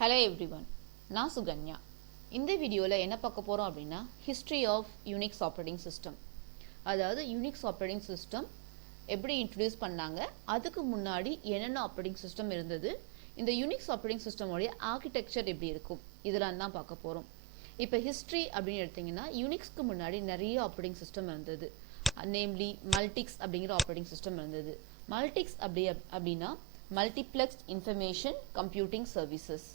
Hello everyone, நான் சுகன்யா. இந்த வீடியோவில் என்ன பார்க்க போகிறோம் அப்படின்னா history of Unix operating system. அதாவது யூனிக்ஸ் ஆப்ரேட்டிங் சிஸ்டம் எப்படி இன்ட்ரடியூஸ் பண்ணாங்க, அதுக்கு முன்னாடி என்னென்ன ஆப்ரேட்டிங் சிஸ்டம் இருந்தது, இந்த யூனிக்ஸ் ஆப்ரேட்டிங் சிஸ்டமோடைய ஆர்கிடெக்சர் எப்படி இருக்கும், இதெல்லாம் தான் பார்க்க போகிறோம். இப்போ ஹிஸ்ட்ரி அப்படின்னு எடுத்திங்கன்னா யூனிக்ஸ்க்கு முன்னாடி நிறைய ஆப்ரேட்டிங் சிஸ்டம் இருந்தது. நேம்லி மல்டிக்ஸ் அப்படிங்கிற ஆப்ரேட்டிங் சிஸ்டம் இருந்தது. மல்டிக்ஸ் அப்படின்னா மல்டிப்ளெக்ஸ்ட் இன்ஃபர்மேஷன் கம்ப்யூட்டிங் சர்வீசஸ்.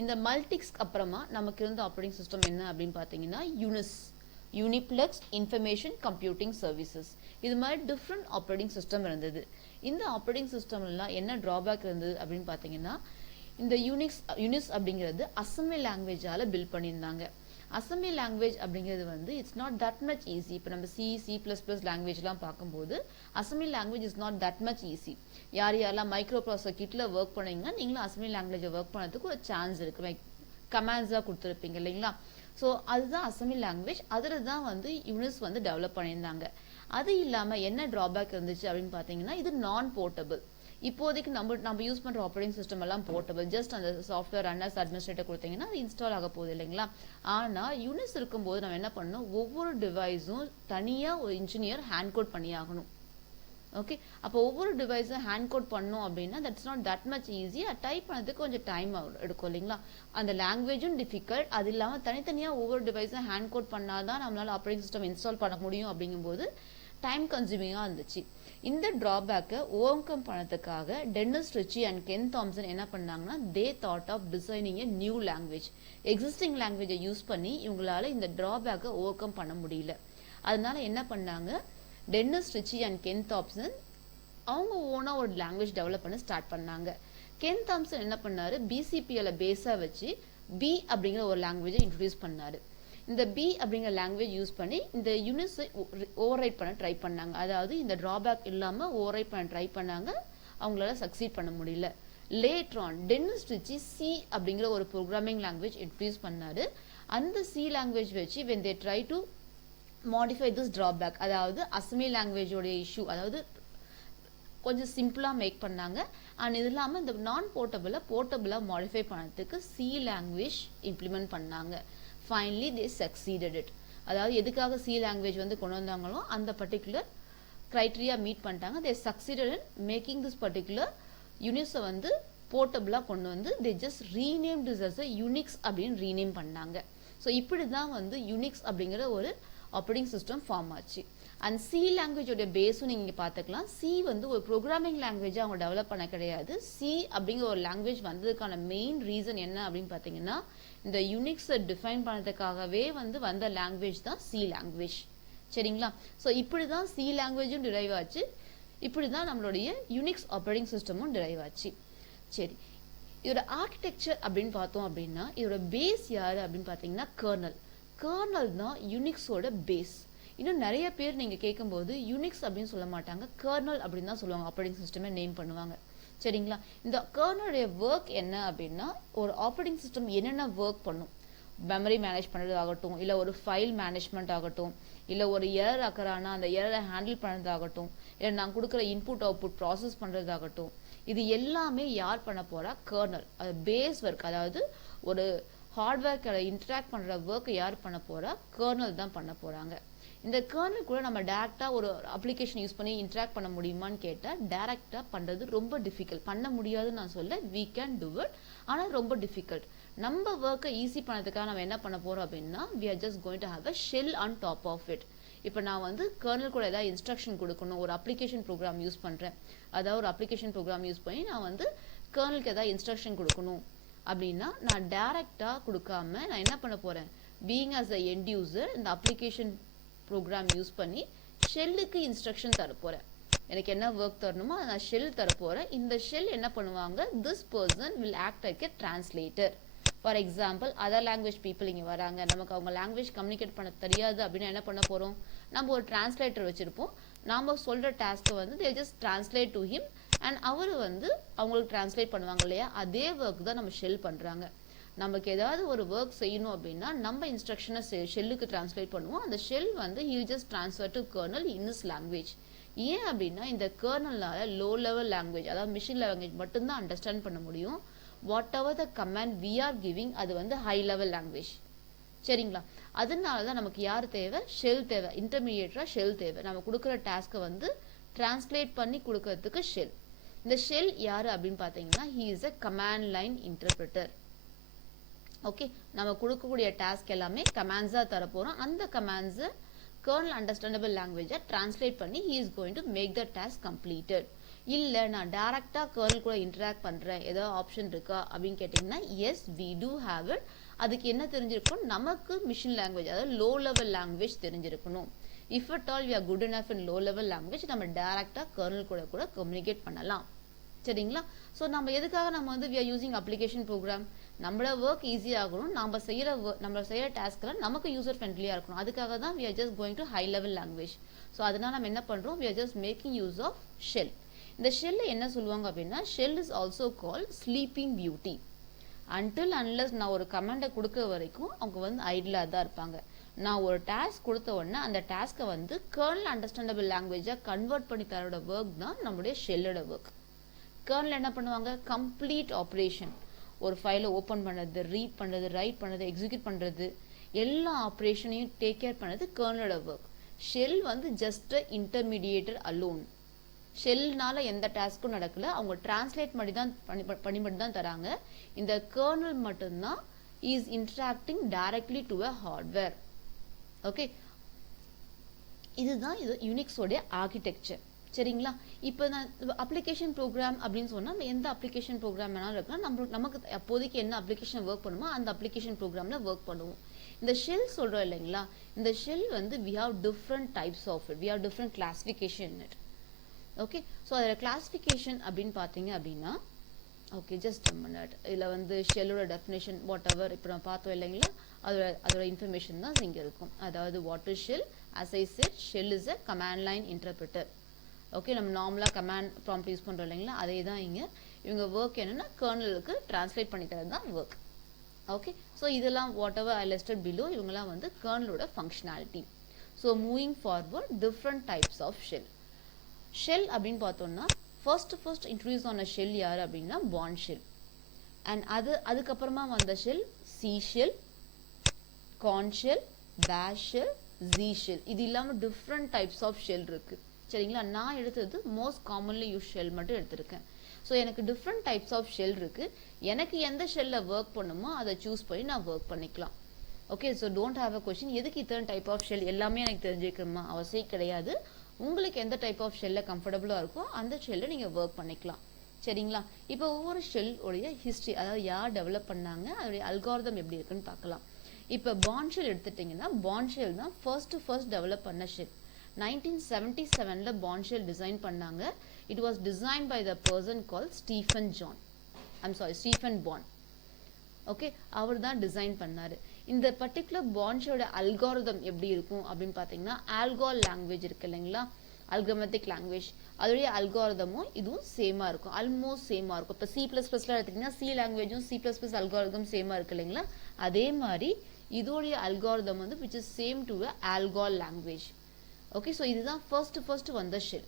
இந்த மல்டிக்ஸ்க்கு அப்புறமா நமக்கு இருந்த ஆப்ரேட்டிங் சிஸ்டம் என்ன அப்படின்னு பார்த்தீங்கன்னா யூனிப்ளெக்ஸ்ட் இன்ஃபர்மேஷன் கம்ப்யூட்டிங் சர்வீசஸ். இது மாதிரி டிஃப்ரெண்ட் ஆப்ரேட்டிங் சிஸ்டம் இருந்தது. இந்த ஆப்ரேட்டிங் சிஸ்டம்லாம் என்ன ட்ராபேக் இருந்தது அப்படின்னு பார்த்தீங்கன்னா, இந்த யூனிக்ஸ் அப்படிங்கிறது அசம்பிளி லாங்குவேஜால் பில்ட் பண்ணியிருந்தாங்க. அசம்பிளி லாங்குவேஜ் அப்படிங்கிறது வந்து it's not that much easy. இப்போ நம்ம C++ லாங்குவேஜ்லாம் பார்க்கும்போது assembly language is not that much easy. யாரெல்லாம் மைக்ரோ ப்ராசஸர் கிட்டில் ஒர்க் பண்ணீங்கன்னா நீங்களும் அசம்பிளி லாங்குவேஜை ஒர்க் பண்ணுறதுக்கு ஒரு சான்ஸ் இருக்குது. லைக் கமாண்ட்ஸாக கொடுத்துருப்பீங்க இல்லைங்களா. ஸோ அதுதான் அசம்பிளி லாங்குவேஜ். அதில் தான் வந்து யூனிக்ஸ் வந்து டெவலப் பண்ணியிருந்தாங்க. அது இல்லாமல் என்ன ட்ராபேக் இருந்துச்சு அப்படின்னு பார்த்தீங்கன்னா, இது நான் போர்ட்டபிள். இப்போதைக்கு நம்ம யூஸ் பண்ணுற ஆப்ரேட்டிங் சிஸ்டம் எல்லாம் போர்ட்டபிள். ஜஸ்ட் அந்த சாஃப்ட்வேர் ரன்னர்ஸ் அட்மினிஸ்ட்ரேட்டர் கொடுத்தீங்கன்னா அது இன்ஸ்டால் ஆக போகுது இல்லைங்களா. ஆனால் யூனிக்ஸ் இருக்கும்போது நம்ம என்ன பண்ணணும், ஒவ்வொரு டிவைஸும் தனியாக ஒரு இன்ஜினியர் ஹேண்ட் கோட் பண்ணி ஆகணும். ஓகே, அப்போ ஒவ்வொரு டிவைஸும் ஹேண்ட் கோட் பண்ணோம் அப்படின்னா that's not that much easy. Type பண்ணதுக்கு கொஞ்சம் டைம் எடுக்கும் இல்லைங்களா. அந்த லாங்குவேஜும் டிஃபிகல்ட். அது இல்லாமல் தனித்தனியாக ஒவ்வொரு டிவைஸும் ஹேண்ட் கோட் பண்ணாதான் நம்மளால ஆப்ரேட்டிங் சிஸ்டம் இன்ஸ்டால் பண்ண முடியும். அப்படிங்கும்போது டைம் கன்சூமிங்காக இருந்துச்சு. இந்த ட்ராபேக்கை ஓவர் கம் பண்ணதுக்காக Dennis Ritchie and Ken Thompson என்ன பண்ணாங்கன்னா, they thought of designing a new language. Existing லாங்குவேஜை யூஸ் பண்ணி இவங்களால இந்த ட்ராபேக்கை ஓவர் கம் பண்ண முடியல. அதனால என்ன பண்ணாங்க, Dennis Ritchie and Ken Thompson அவங்க ஓனாக ஒரு லாங்குவேஜ் டெவலப் பண்ண ஸ்டார்ட் பண்ணாங்க. கென் தாம்சன் என்ன பண்ணாரு, பிசிபிஎல பேஸாக வச்சு பி அப்படிங்கிற ஒரு லாங்குவேஜை இன்ட்ரடியூஸ் பண்ணாரு. இந்த பி அப்படிங்கிற லாங்குவேஜ் யூஸ் பண்ணி இந்த யூனிக்ஸை ஓவர் ரைட் பண்ண ட்ரை பண்ணாங்க. அதாவது இந்த ட்ராபேக் இல்லாமல் ஓவர் ரைட் பண்ண ட்ரை பண்ணாங்க. அவங்களால சக்சீட் பண்ண முடியல. லேட்ரான் டென்னிஸ் ரிச்சி சி அப்படிங்கிற ஒரு ப்ரோக்ராமிங் லாங்குவேஜ் இன்ட்ரடியூஸ் பண்ணாரு. அந்த சி லாங்குவேஜ் வச்சு when they try to modify this drawback, அதாவது அசம்பிளி லாங்குவேஜோடைய இஷ்யூ, அதாவது கொஞ்சம் சிம்பிளாக மேக் பண்ணாங்க. அண்ட் இது இல்லாமல் இந்த நான் போர்ட்டபிளாக மாடிஃபை பண்ணதுக்கு சி லாங்குவேஜ் இம்ப்ளிமெண்ட் பண்ணாங்க. Finally they succeeded it. அதாவது எதுக்காக சி லாங்குவேஜ் வந்து கொண்டு வந்தாங்களோ அந்த பர்டிகுலர் க்ரைட்டீரியா மீட் பண்ணிட்டாங்க. They succeeded in making this particular யூனிக்ஸை வந்து போர்ட்டபிளாக கொண்டு வந்து they just rename this as a Unix அப்படின்னு ரீநேம் பண்ணாங்க. ஸோ இப்படி தான் வந்து யூனிக்ஸ் அப்படிங்கிற ஒரு ஆப்ரேட்டிங் சிஸ்டம் ஃபார்ம் ஆச்சு. அண்ட் சி லாங்குவேஜோட பேஸும் நீங்கள் பார்த்துக்கலாம். சி வந்து ஒரு ப்ரோக்ராமிங் லாங்குவேஜாக அவங்க டெவலப் பண்ண கிடையாது. சி அப்படிங்கிற ஒரு லாங்குவேஜ் வந்ததுக்கான மெயின் ரீசன் என்ன அப்படின்னு பார்த்தீங்கன்னா, இந்த யூனிக்ஸை டிஃபைன் பண்ணதுக்காகவே வந்த லாங்குவேஜ் தான் சி லாங்குவேஜ். சரிங்களா. ஸோ இப்படி தான் சி லாங்குவேஜும் டிரைவ் ஆச்சு. இப்படி தான் நம்மளுடைய யூனிக்ஸ் ஆப்ரேட்டிங் சிஸ்டமும் டிரைவ் ஆச்சு. சரி, இதோட ஆர்கிடெக்சர் அப்படின்னு பார்த்தோம் அப்படின்னா இதோட பேஸ் யார் அப்படின்னு பார்த்தீங்கன்னா கர்னல் தான் யூனிக்ஸோட பேஸ். இன்னும் நிறைய பேர் நீங்கள் கேட்கும்போது யூனிக்ஸ் அப்படின்னு சொல்ல மாட்டாங்க, கர்னல் அப்படின்னு தான் சொல்லுவாங்க. ஆப்ரேட்டிங் சிஸ்டமே நேம் பண்ணுவாங்க. சரிங்களா. இந்த கர்னலுடைய ஒர்க் என்ன அப்படின்னா, ஒரு ஆப்ரேட்டிங் சிஸ்டம் என்னென்ன ஒர்க் பண்ணும், மெமரி மேனேஜ் பண்ணுறது ஆகட்டும், இல்லை ஒரு ஃபைல் மேனேஜ்மெண்ட் ஆகட்டும், இல்லை ஒரு எரர் ஆக்கறானா அந்த எரரை ஹேண்டில் பண்ணுறதாகட்டும், இல்லை நான் கொடுக்குற இன்புட் அவுட்புட் ப்ராசஸ் பண்ணுறதாகட்டும், இது எல்லாமே யார் பண்ண போகிறா, கர்னல். அது பேஸ் ஒர்க். அதாவது ஒரு ஹார்ட்வேர்க்கோட இன்ட்ராக்ட் பண்ணுற ஒர்க்கை யார் பண்ண போகிறா, கர்னல் தான் பண்ண போகிறாங்க. இந்த கர்னல் கூட நம்ம டேரெக்டாக ஒரு அப்ளிகேஷன் யூஸ் பண்ணி இன்ட்ராக்ட் பண்ண முடியுமான்னு கேட்டால் டேரெக்டாக பண்ணுறது ரொம்ப டிஃபிகல்ட். பண்ண முடியாதுன்னு நான் சொல்ல, we can do it, ஆனால் ரொம்ப டிஃபிகல்ட். நம்ம ஒர்க்கை ஈஸி பண்ணதுக்காக நம்ம என்ன பண்ண போகிறோம் அப்படின்னா, we are just going to have a shell on top of it. இப்போ நான் வந்து கர்னல் கூட ஏதாவது இன்ஸ்ட்ரக்ஷன் கொடுக்கணும், ஒரு அப்ளிகேஷன் ப்ரோக்ராம் யூஸ் பண்ணுறேன், அதாவது ஒரு அப்ளிகேஷன் ப்ரோக்ராம் யூஸ் பண்ணி நான் வந்து கர்னலுக்கு ஏதாவது இன்ஸ்ட்ரக்ஷன் கொடுக்கணும் அப்படின்னா நான் டேரெக்டாக கொடுக்காம நான் என்ன பண்ண போகிறேன், being as a end user இந்த அப்ளிகேஷன் ப்ரோக்ராம் யூஸ் பண்ணி ஷெல்லுக்கு இன்ஸ்ட்ரக்ஷன் தரப்போகிறேன். எனக்கு என்ன ஒர்க் தரணுமோ அதை நான் ஷெல் தரப்போகிறேன். இந்த ஷெல் என்ன பண்ணுவாங்க, this person will act like a translator. For example other language people இங்கே வராங்க, நமக்கு அவங்க லாங்குவேஜ் கம்யூனிகேட் பண்ண தெரியாது அப்படின்னா என்ன பண்ண போகிறோம், நம்ம ஒரு டிரான்ஸ்லேட்டர் வச்சுருப்போம். நாம் சொல்கிற டாஸ்க்கை வந்து they just translate to him and அவர் வந்து அவங்களுக்கு டிரான்ஸ்லேட் பண்ணுவாங்க இல்லையா. அதே ஒர்க் தான் நம்ம ஷெல் பண்ணுறாங்க. நமக்கு ஏதாவது ஒரு ஒர்க் செய்யணும் அப்படின்னா நம்ம இன்ஸ்ட்ரக்ஷனை ஷெல்லுக்கு டிரான்ஸ்லேட் பண்ணுவோம். அந்த ஷெல் வந்து he just transfer to kernel in his language. ஏன் அப்படின்னா இந்த கர்னல்னால லோ லெவல் லாங்குவேஜ், அதாவது மிஷின் லாங்குவேஜ் மட்டும்தான் அண்டர்ஸ்டாண்ட் பண்ண முடியும். whatever the command we are giving அது வந்து high level language. சரிங்களா? அதனால தான் நமக்கு யார் தேவை? ஷெல் தேவை. இன்டர்மீடியேட்டரா ஷெல் தேவை. நம்ம கொடுக்குற டாஸ்க்கை வந்து டிரான்ஸ்லேட் பண்ணி கொடுக்கறதுக்கு ஷெல். இந்த ஷெல் யாரு அப்படின்னு பார்த்தீங்கன்னா he is a command line interpreter. Okay, நம்ம கொடுக்கக்கூடிய டாஸ்க் எல்லாமே கமாண்ட்ஸா தர போறோம். அந்த கமாண்ட்ஸை kernel understandable language translate பண்ணி he is going to make the task completed. இல்ல நான் டைரக்டா kernel கூட இன்டராக்ட் பண்றேன், ஏதோ ஆப்ஷன் இருக்கா அப்படின்னு கேட்டிங்கன்னா yes we do have it. அதுக்கு என்ன தெரிஞ்சிருக்கும்? நமக்கு மிஷின் லாங்குவேஜ், அதாவது லோ லெவல் லாங்குவேஜ் தெரிஞ்சிருக்கணும். If at all we are good enough in low level language நம்ம டைரக்டா kernel கூட கம்யூனிகேட் பண்ணலாம். சரிங்களா? ஸோ நம்ம எதுக்காக நம்ம வந்து we are using application program, நம்மளோட ஒர்க் ஈஸி ஆகணும், நம்ம செய்யற டாஸ்க்லாம் நமக்கு யூசர் ஃப்ரெண்ட்லியா இருக்கணும். அதுக்காக தான் we are just going to high level language. So அதனால நம்ம என்ன பண்றோம்? We are just making use of shell. இந்த ஷெல்ல என்ன சொல்லுவாங்க அப்படின்னா shell is also call sleeping beauty. Until unless நான் ஒரு கமாண்டை கொடுக்க வரைக்கும் அவங்க வந்து ஐடியா தான் இருப்பாங்க. நான் ஒரு டாஸ்க் கொடுத்த உடனே அந்த டாஸ்க்கை வந்து கர்னல் அண்டர்ஸ்டாண்டபிள் லாங்குவேஜா கன்வெர்ட் பண்ணி தரோட ஒர்க் தான் நம்மளுடைய ஷெல்லோட ஒர்க். கர்னல் என்ன பண்ணுவாங்க? கம்ப்ளீட் ஆப்ரேஷன், ஒரு ஃபைலை ஓப்பன் பண்ணுறது, ரீட் பண்ணுறது, ரைட் பண்ணுறது, எக்ஸிக்யூட் பண்ணுறது, எல்லா ஆப்ரேஷனையும் டேக் கேர் பண்ணுறது கர்னலோட ஒர்க். ஷெல் வந்து ஜஸ்ட் இன்டர்மீடியேட்டர் அலோன். ஷெல்னால எந்த டாஸ்க்கும் நடக்கல, அவங்க டிரான்ஸ்லேட் பண்ணி மட்டும் தான் தராங்க. இந்த கர்னல் மட்டும்தான் is interacting directly to a hardware. Okay, இதுதான் இது யூனிக்ஸோடைய ஆர்கிடெக்சர். சரிங்களா? இப்போ நான் அப்ளிகேஷன் ப்ரோக்ராம் அப்படின்னு சொன்னா நம்ம எந்த அப்ளிகேஷன் ப்ரோக்ராம் வேணாலும் இருக்கலாம். நமக்கு அப்போதைக்கு என்ன அப்ளிகேஷன் ஒர்க் பண்ணுமோ அந்த அப்ளிகேஷன் ப்ரோக்ராம்ல ஒர்க் பண்ணுவோம். இந்த ஷெல் சொல்றோம் இல்லைங்களா, இந்த ஷெல் வந்து we have different types of it, we have different classification in it. Okay, so அதோட கிளாசிஃபிகேஷன் அப்படின்னு பார்த்தீங்க அப்படின்னா ஓகே ஜஸ்ட் மினிட், இதில் வந்து ஷெல்லோட டெஃபினேஷன் வாட் எவர் இப்போ நம்ம பார்த்தோம் இல்லைங்களா, அதோட இன்ஃபர்மேஷன் தான் இங்கே இருக்கும். அதாவது what is shell? as I said, shell is a command line interpreter. Okay, நம்ம நார்மலாக கமாண்ட் ப்ராம்ப்ட் யூஸ் பண்ணுறோம் இல்லைங்களா, அதே தான் இங்கே இவங்க ஒர்க் என்னென்னா கர்னலுக்கு டிரான்ஸ்லேட் பண்ணி தரது தான் ஒர்க். ஓகே, ஸோ இதெல்லாம் whatever I listed below இவங்கெல்லாம் வந்து கர்னலோட functionality. So moving forward different types of shell. Shell அப்படின்னு பார்த்தோம்னா ஃபர்ஸ்ட் இன்ட்ரடியூஸ் ஆன ஷெல் யார் அப்படின்னா பாண்ட் ஷெல். அண்ட் அதுக்கப்புறமா வந்த shell C shell, corn shell, பேஷ் ஷெல், ஜி ஷெல். இது இல்லாமல் டிஃப்ரெண்ட் டைப்ஸ் ஆஃப் ஷெல் இருக்கு. சரிங்களா? நான் எடுத்தது மோஸ்ட் காமன்லி யூஸ் ஷெல் மட்டும் எடுத்திருக்கேன். ஸோ எனக்கு டிஃப்ரெண்ட் டைப்ஸ் ஆஃப் ஷெல் இருக்கு. எனக்கு எந்த ஷெல்ல ஒர்க் பண்ணுமோ அதை சூஸ் பண்ணி நான் ஒர்க் பண்ணிக்கலாம். Okay, so don't have a question எதுக்கு இத்தனை டைப் ஆஃப் ஷெல் எல்லாமே எனக்கு தெரிஞ்சுக்கணுமா அவசியம் கிடையாது. உங்களுக்கு எந்த டைப் ஆஃப் ஷெல்ல கம்ஃபர்டபுளாக இருக்கோ அந்த ஷெல்ல நீங்கள் ஒர்க் பண்ணிக்கலாம். சரிங்களா? இப்போ ஒவ்வொரு ஷெல் உடைய ஹிஸ்ட்ரி, அதாவது யார் டெவலப் பண்ணாங்க, அதோடைய அல்காரிதம் எப்படி இருக்குன்னு பார்க்கலாம். இப்போ பாண்ட் ஷெல் எடுத்துட்டிங்கன்னா பாண்ட் ஷெல் தான் ஃபர்ஸ்ட் டெவலப் பண்ண ஷெல். 1977ல பாண்ட் ஷெல் டிசைன் பண்ணாங்க. It was design by the person call Stephen Bond. Okay, அவர் தான் டிசைன் பண்ணாரு. இந்த பர்டிகுலர் பாண்ட் ஷெல்லோட அல்காரிதம் எப்படி இருக்கும் அப்படின்னு பார்த்தீங்கன்னா ஆல்கால் லாங்குவேஜ் இருக்கு இல்லைங்களா, அல்கமெட்டிக் லாங்குவேஜ், அதோடைய அல்காரிதமும் இதுவும் சேமா இருக்கும், ஆல்மோஸ்ட் சேமா இருக்கும். இப்போ C++ல எடுத்தீங்கன்னா சி லாங்குவேஜும் C++ அல்காரிதம் சேமா இருக்கு இல்லைங்களா, அதே மாதிரி இதோடைய அல்காரிதம் வந்து which is same to a algol language. Okay, so இதுதான் ஃபர்ஸ்ட் வந்த ஷெல்.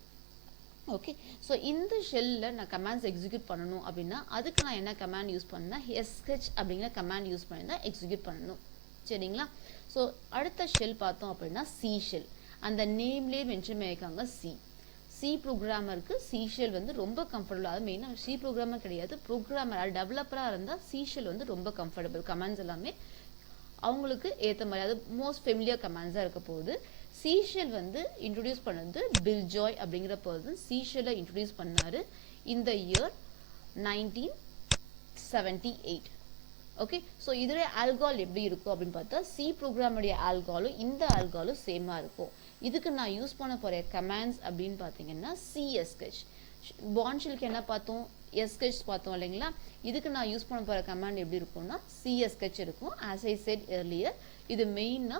ஓகே, ஸோ இந்த ஷெல்ல நான் கமாண்ட்ஸ் எக்ஸிக்யூட் பண்ணணும் அப்படின்னா அதுக்கு நான் என்ன கமாண்ட் யூஸ் பண்ணா sh அப்படிங்கிற கமாண்ட் யூஸ் பண்ணி தான் எக்ஸிக்யூட் பண்ணணும். சரிங்களா? ஸோ அடுத்த ஷெல் பார்த்தோம் அப்படின்னா சி ஷெல். அந்த நேம்லேயே மென்ஷன் பண்ணியிருக்காங்க சி ப்ரோக்ராமருக்கு சி ஷெல் வந்து ரொம்ப கம்ஃபர்டபுள். அது மெயினாக சி ப்ரோக்ராமர் கிடையாது, ப்ரோக்ராமர் டெவலப்பராக இருந்தால் சி ஷெல் வந்து ரொம்ப கம்ஃபர்டபுள். கமாண்ட்ஸ் எல்லாமே அவங்களுக்கு ஏற்ற மாதிரி, அது மோஸ்ட் ஃபெமிலியர் கமாண்ட்ஸாக இருக்க போகுது. சி ஷெல் வந்து இன்ட்ரடியூஸ் பண்ணது பில் ஜாய் அப்படிங்கிற பர்சன் சி ஷெல்லை இன்ட்ரடியூஸ் பண்ணாரு இந்த இயர் 1978. ஓகே, ஸோ இதோடைய ஆல்கால் எப்படி இருக்கும் அப்படின்னு பார்த்தா சி ப்ரோக்ராமுடைய ஆல்காலும் இந்த ஆல்காலும் சேமா இருக்கும். இதுக்கு நான் யூஸ் பண்ண போற கமாண்ட்ஸ் அப்படின்னு பார்த்தீங்கன்னா சிஎஸ்கெச். பாண்ட் ஷெல்க்கு என்ன பார்த்தோம்? எஸ்கெச் பார்த்தோம் இல்லைங்களா. இதுக்கு நான் யூஸ் பண்ண போற கமாண்ட் எப்படி இருக்கும்னா சிஎஸ்கெச் இருக்கும். as I said earlier, இது மெயினா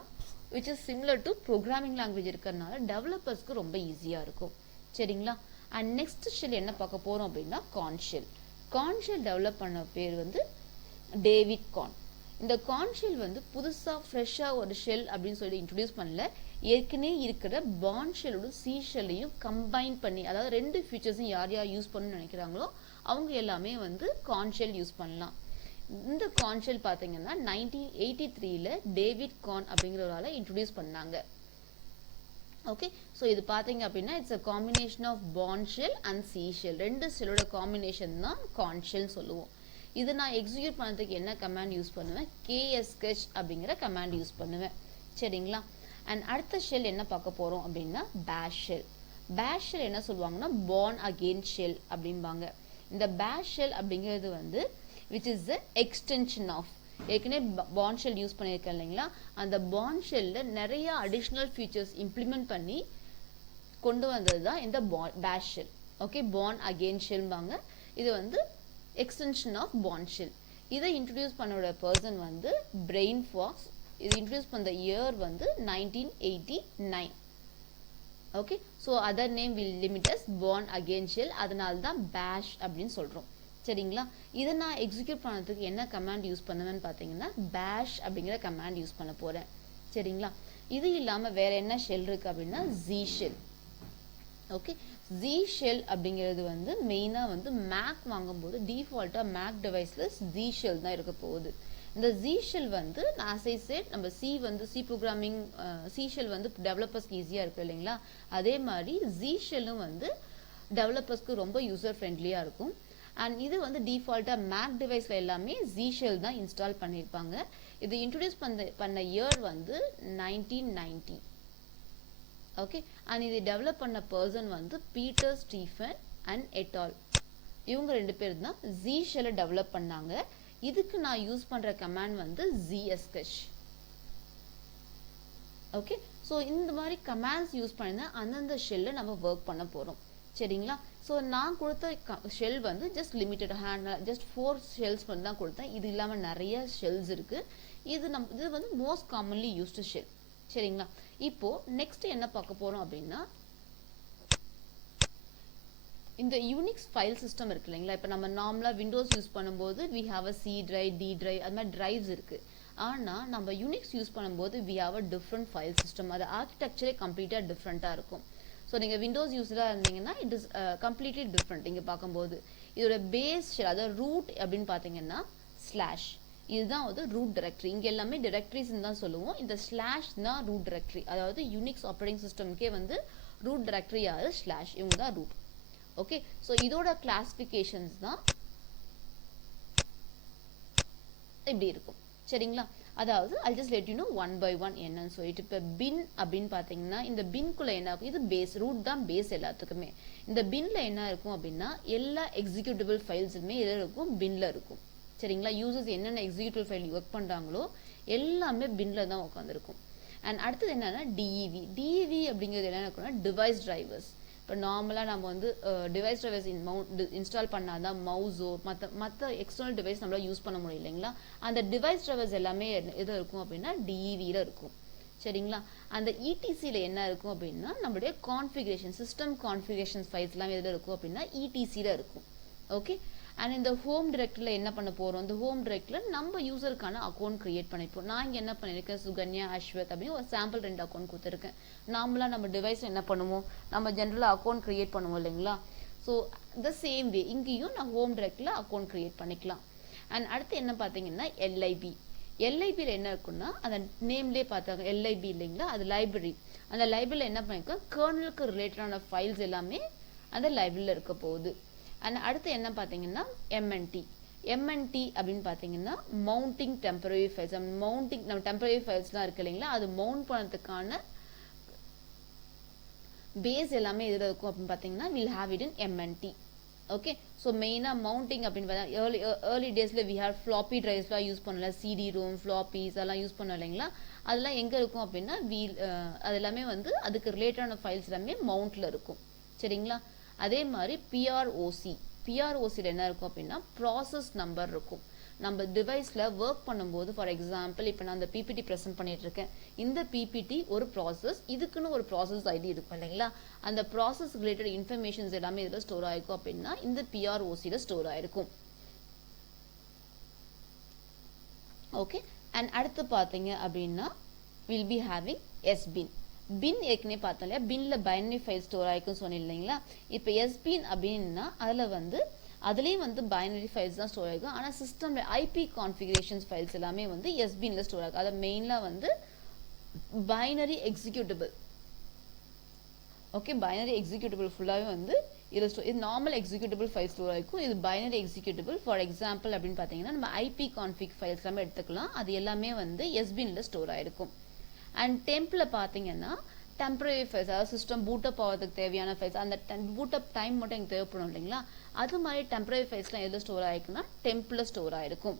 which is similar to programming language இருக்கறனால டெவலப்பர்ஸ்க்கு ரொம்ப ஈஸியா இருக்கும். சரிங்களா? அண்ட் நெக்ஸ்ட் ஷெல் என்ன பார்க்க போறோம் அப்படின்னா corn shell. Corn shell develop பண்ண பேர் வந்து டேவிட் கார்ன். இந்த கார்ன் ஷெல் வந்து புதுசா ஃப்ரெஷ்ஷா ஒரு ஷெல் அப்படின்னு சொல்லி இன்ட்ரடியூஸ் பண்ணல, ஏற்கனவே இருக்கிற பாண்ட் ஷெல்லோட சி ஷெல்லையும் கம்பைன் பண்ணி, அதாவது ரெண்டு ஃபீச்சர்ஸும் யார் யூஸ் பண்ணணும்னு நினைக்கிறாங்களோ அவங்க எல்லாமே வந்து கார்ன் ஷெல் யூஸ் பண்ணலாம். இந்த கார்ன் ஷெல் பார்த்தீங்கன்னா 1983ல டேவிட் கார்ன் அப்படிங்கிற ஒரு ஆளை இன்ட்ரடியூஸ் பண்ணாங்க. ஓகே, ஸோ இது பார்த்தீங்க அப்படின்னா it's a combination of Bourne shell and C shell. ரெண்டு ஷெல்லோட காம்பினேஷன் தான் கார்ன் ஷெல் சொல்லுவோம். இது நான் எக்ஸிக்யூட் பண்ணுறதுக்கு என்ன கமாண்ட் யூஸ் பண்ணுவேன், KSH அப்படிங்கிற கமாண்ட் யூஸ் பண்ணுவேன். சரிங்களா? அண்ட் அடுத்த ஷெல் என்ன பார்க்க போகிறோம் அப்படின்னா பேஷ் ஷெல். பேஷ் ஷெல் என்ன சொல்லுவாங்கன்னா born again ஷெல் அப்படிம்பாங்க. இந்த பேஷ் ஷெல் அப்படிங்கிறது வந்து which is the extension of, ஏற்கனவே born shell யூஸ் பண்ணியிருக்கேன் இல்லைங்களா, அந்த born shell நிறைய அடிஷ்னல் ஃபீச்சர்ஸ் இம்ப்ளிமெண்ட் பண்ணி கொண்டு வந்தது தான் இந்த bash shell. Okay, born again ஷெல்பாங்க. இது வந்து எக்ஸ்டென்ஷன் ஆஃப் born shell. இதை இன்ட்ரடியூஸ் பண்ணோட பர்சன் வந்து பிரெயின் ஃபாக்ஸ். இது இன்ட்ரடியூஸ் பண்ண இயர் வந்து 1989. Okay, so other name will limit as born again shell. அதனால தான் பேஷ் அப்படின்னு சொல்கிறோம். சரிங்களா? இதை நான் எக்ஸிக்யூட் பண்ணுறதுக்கு என்ன கமாண்ட் யூஸ் பண்ணுவேன்னு பார்த்தீங்கன்னா பேஷ் அப்படிங்கிற கமாண்ட் யூஸ் பண்ண போகிறேன். சரிங்களா? இது இல்லாமல் வேற என்ன ஷெல் இருக்குது அப்படின்னா G shell. Okay, G shell அப்படிங்கிறது வந்து மெயினாக வந்து மேக் வாங்கும்போது டிஃபால்ட்டாக மேக் டிவைஸில் ஜி ஷெல் தான் இருக்க போகுது. இந்த ஜி ஷெல் வந்து ஆஸ் ஐ செட் நம்ம சி ப்ரோக்ராமிங் சி ஷெல் வந்து டெவலப்பர்ஸ்க்கு ஈஸியாக இருக்குது இல்லைங்களா, அதே மாதிரி ஜி ஷெல்லும் வந்து டெவலப்பர்ஸ்க்கு ரொம்ப யூசர் ஃப்ரெண்ட்லியாக இருக்கும். அண்ட் இது வந்து டிஃபால்ட்டாக மேக் டிவைஸில் எல்லாமே ஜி ஷெல் தான் இன்ஸ்டால் பண்ணியிருப்பாங்க. இது இன்ட்ரடியூஸ் பண்ண இயர் வந்து 1990. ஓகே, அண்ட் இது டெவலப் பண்ண பர்சன் வந்து பீட்டர் ஸ்டீஃபன் அண்ட் எட்டால். இவங்க ரெண்டு பேர் தான் ஜி ஷெல்லை டெவலப் பண்ணாங்க. இதுக்கு நான் யூஸ் பண்ணுற கமாண்ட் வந்து ZSH. ஓகே, ஸோ இந்த மாதிரி கமாண்ட்ஸ் யூஸ் பண்ணி அந்தந்த ஷெல்லை நம்ம ஒர்க் பண்ண போகிறோம். சரிங்களா? ஸோ நான் கொடுத்த ஷெல் வந்து ஜஸ்ட் லிமிட்டட் ஜஸ்ட் 4 ஷெல்ஸ் மட்டும் தான் கொடுத்தேன். இது இல்லாமல் நிறைய ஷெல்ஸ் இருக்குது. இது வந்து மோஸ்ட் காமன்லி யூஸ்டு ஷெல். சரிங்களா? இப்போது நெக்ஸ்ட் என்ன பார்க்க போகிறோம் அப்படின்னா இந்த யூனிக்ஸ் ஃபைல் சிஸ்டம் இருக்கு இல்லைங்களா, இப்போ நம்ம நார்மலாக விண்டோஸ் யூஸ் பண்ணும்போது we have a C drive, D drive, அது மாதிரி டிரைவ்ஸ் இருக்குது. ஆனால் நம்ம யூனிக்ஸ் யூஸ் பண்ணும்போது we have a different file system. அது ஆர்கிடெக்சரே கம்ப்ளீட்டாக டிஃப்ரெண்ட்டாக இருக்கும். ஸோ நீங்கள் விண்டோஸ் யூஸராக இருந்தீங்கன்னா இட் இஸ் கம்ப்ளீட்லி டிஃப்ரெண்ட். இங்கே பார்க்கும்போது இதோட பேஸ் ஷெல், அதாவது ரூட் அப்படின்னு பார்த்தீங்கன்னா ஸ்லாஷ், இதுதான் வந்து ரூட் டைரக்டரி. இங்கே எல்லாமே டைரக்டரிஸ்ன்னு தான் சொல்லுவோம். இந்த ஸ்லாஷ் தான் ரூட் டைரக்டரி. அதாவது யூனிக்ஸ் ஆப்ரேட்டிங் சிஸ்டம்க்கே வந்து ரூட் டைரக்டரி யாரு, ஸ்லாஷ். இவங்க தான் ரூட். ஓகே, ஸோ இதோட கிளாசிஃபிகேஷன்ஸ் தான் இப்படி இருக்கும். சரிங்களா? அதாவது I'll just let you know one by one என்னன்னு சொல்லிட்டு. இப்போ பின் அப்படின்னு பார்த்தீங்கன்னா இந்த பின்குள்ளே என்ன இருக்கும், இது பேஸ், ரூட் தான் பேஸ் எல்லாத்துக்குமே. இந்த பின்ல என்ன இருக்கும் அப்படின்னா எல்லா எக்ஸிக்யூட்டிபிள் ஃபைல்ஸுமே எதில் இருக்கும், பின்ல இருக்கும். சரிங்களா? யூசர்ஸ் என்னென்ன எக்ஸிக்யூட்டிவ் ஃபைல் ஒர்க் பண்ணுறாங்களோ எல்லாமே பின்ல தான் உட்காந்துருக்கும். அண்ட் அடுத்தது என்னன்னா டிஇவி அப்படிங்கிறது என்ன இருக்குன்னா டிவைஸ் டிரைவர்ஸ். இப்போ நார்மலாக நம்ம வந்து டிவைஸ் டிரைவர்ஸ் இன்ஸ்டால் பண்ணாதான் மவுஸோ மற்ற எக்ஸ்டர்னல் டிவைஸ் நம்மளால் யூஸ் பண்ண முடியும் இல்லைங்களா. அந்த டிவைஸ் டிரைவர்ஸ் எல்லாமே எது இருக்கும் அப்படின்னா டிஇவியில் இருக்கும். சரிங்களா? அந்த இடிசியில் என்ன இருக்கும் அப்படின்னா நம்மளுடைய கான்ஃபிகரேஷன், சிஸ்டம் கான்ஃபிகரேஷன் ஃபைல்ஸ்லாம் எதில் இருக்கும் அப்படின்னா இடிசியில் இருக்கும். ஓகே, அண்ட் இந்த ஹோம் டிரெக்டரியில் என்ன பண்ண போகிறோம், இந்த ஹோம் டிரெக்டரியில் நம்ம யூசருக்கான அக்கௌண்ட் கிரியேட் பண்ணிப்போம். நான் இங்கே என்ன பண்ணியிருக்கேன், சுகன்யா, அஸ்வத் அப்படின்னு ஒரு சாம்பிள் 2 அக்கௌண்ட் கொடுத்துருக்கேன். நார்மலாக நம்ம டிவைஸ் என்ன பண்ணுவோம், நம்ம ஜென்ரலாக அக்கௌண்ட் கிரியேட் பண்ணுவோம் இல்லைங்களா. ஸோ த சேம் வே இங்கேயும் நான் ஹோம் டிரெக்டரில் அக்கௌண்ட் கிரியேட் பண்ணிக்கலாம். அண்ட் அடுத்து என்ன பார்த்தீங்கன்னா எல்ஐபியில் என்ன இருக்குன்னா அந்த நேம்லேயே பார்த்தாங்க எல்ஐபி இல்லைங்களா, அது லைப்ரரி. அந்த லைப்ரரியில் என்ன பண்ணியிருக்கோம், கர்னலுக்கு ரிலேட்டடான ஃபைல்ஸ் எல்லாமே அந்த லைப்ரரியில் இருக்க போகுது. அண்ட் அடுத்து என்ன பார்த்தீங்கன்னா எம்என்டி அப்படின்னு பார்த்தீங்கன்னா மவுண்டிங் டெம்பரரி ஃபைல்ஸ். மவுண்டிங் நம்ம டெம்பரரி ஃபைல்ஸ்லாம் இருக்கு இல்லைங்களா, அது மவுண்ட் பண்ணுறதுக்கான பேஸ் எல்லாமே எதில் இருக்கும் அப்படின்னு பார்த்தீங்கன்னா will have it in MNT. Okay, so மெயினாக மவுண்டிங் அப்படின்னு பார்த்தா ஏர்லி டேஸில் வி ஹேவ் ஃப்ளாப்பி டிரைவ்ஸ்லாம் யூஸ் பண்ணல, சிடி ரோம், ஃப்ளாப்பீஸ் அதெல்லாம் யூஸ் பண்ணோம் இல்லைங்களா. அதெல்லாம் எங்கே இருக்கும் அப்படின்னா அது எல்லாமே வந்து அதுக்கு ரிலேட்டடான ஃபைல்ஸ் எல்லாமே மவுண்ட்டில் இருக்கும். சரிங்களா? அதே மாதிரி பிஆர்ஓசியில் என்ன இருக்கும் அப்படின்னா ப்ராசஸ் நம்பர் இருக்கும். நம்ம டிவைஸில் ஒர்க் பண்ணும்போது ஃபார் எக்ஸாம்பிள் இப்போ நான் அந்த பிபிடி ப்ரெசென்ட் பண்ணிட்டு இருக்கேன். இந்த பிபிடி ஒரு ப்ராசஸ், இதுக்குன்னு ஒரு ப்ராசஸ் ஐடி இருக்கும் இல்லைங்களா. அந்த ப்ராசஸ் ரிலேட்டட் இன்ஃபர்மேஷன்ஸ் எல்லாமே இதில் ஸ்டோர் ஆகிருக்கும் அப்படின்னா இந்த பிஆர்ஓசியில் ஸ்டோர் ஆகிருக்கும். ஓகே, அண்ட் அடுத்து பார்த்தீங்க அப்படின்னா வில் பி ஹேவிங் எஸ்பின். பின் ஏற்கனவே பார்த்தோம் இல்லையா, பின்ல பைனரி ஃபைல் ஸ்டோர் ஆகிருக்கும் சொன்னேன் இல்லைங்களா. இப்போ எஸ்பின் அப்படின்னா அதில் வந்து அதுலேயும் வந்து பைனரி ஃபைல்ஸ் தான் ஸ்டோர் ஆகிருக்கும். ஆனால் சிஸ்டமில் ஐபி கான்ஃபிகரேஷன்ஸ் ஃபைல்ஸ் எல்லாமே வந்து எஸ்பின்ல ஸ்டோர் ஆகும். அதை மெயினாக வந்து binary executable. Okay, binary executable ஃபுல்லாகவே வந்து இதில் இது நார்மல் எக்ஸிக்யூட்டபிள் ஃபைல் ஸ்டோர் ஆகிருக்கும். இது பைனரி எக்ஸிக்யூட்டபிள். ஃபார் எக்ஸாம்பிள் அப்படின்னு பார்த்தீங்கன்னா நம்ம ஐபி கான்ஃபிக் ஃபைல்ஸ் எல்லாமே எடுத்துக்கலாம். அது எல்லாமே வந்து எஸ்பின்ல ஸ்டோர் ஆகிருக்கும். அண்ட் டெம்பில் பார்த்தீங்கன்னா டெம்பரரி ஃபைல்ஸ், அதாவது சிஸ்டம் பூட்டப் ஆகிறதுக்கு தேவையான ஃபைல்ஸ், அந்த பூட்டப் டைம் மட்டும் எனக்கு தேவைப்படும் இல்லைங்களா, அது மாதிரி டெம்பரரி ஃபைல்ஸ்லாம் எதில் ஸ்டோர் ஆகிருக்குன்னா டெம்பில் ஸ்டோர் ஆகிருக்கும்.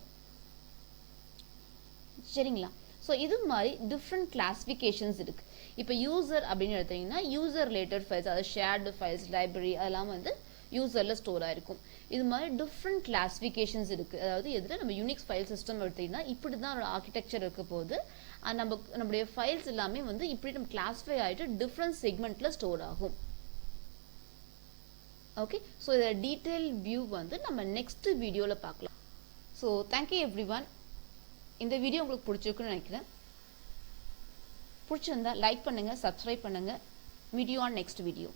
சரிங்களா? ஸோ இது மாதிரி டிஃப்ரெண்ட் கிளாஸிஃபிகேஷன்ஸ் இருக்குது. இப்போ யூசர் அப்படின்னு எடுத்தீங்கன்னா யூசர் ரிலேட்டட் ஃபைல்ஸ், அதாவது ஷேர்டு ஃபைல்ஸ், லைப்ரரி அதெல்லாம் வந்து யூசரில் ஸ்டோர் ஆகிருக்கும். இது மாதிரி டிஃப்ரெண்ட் கிளாஸிஃபிகேஷன்ஸ் இருக்குது. அதாவது எதில் நம்ம யூனிக்ஸ் ஃபைல் சிஸ்டம் எடுத்திங்கன்னா இப்படி தான் ஒரு ஆர்கிடெக்சர் இருக்க போது நம்மளுடைய ஃபைல்ஸ் எல்லாமே வந்து இப்படி நம்ம கிளாஸிஃபை ஆகிட்டு டிஃப்ரெண்ட் செக்மெண்ட்டில் ஸ்டோர் ஆகும். ஓகே, ஸோ இதை டீட்டெயில் வியூ வந்து நம்ம நெக்ஸ்ட் வீடியோவில் பார்க்கலாம். So thank you everyone. இந்த வீடியோ உங்களுக்கு பிடிச்சிருக்குன்னு நினைக்கிறேன். பிடிச்சிருந்தா லைக் பண்ணுங்கள், சப்ஸ்கிரைப் பண்ணுங்கள். Meet you on next video.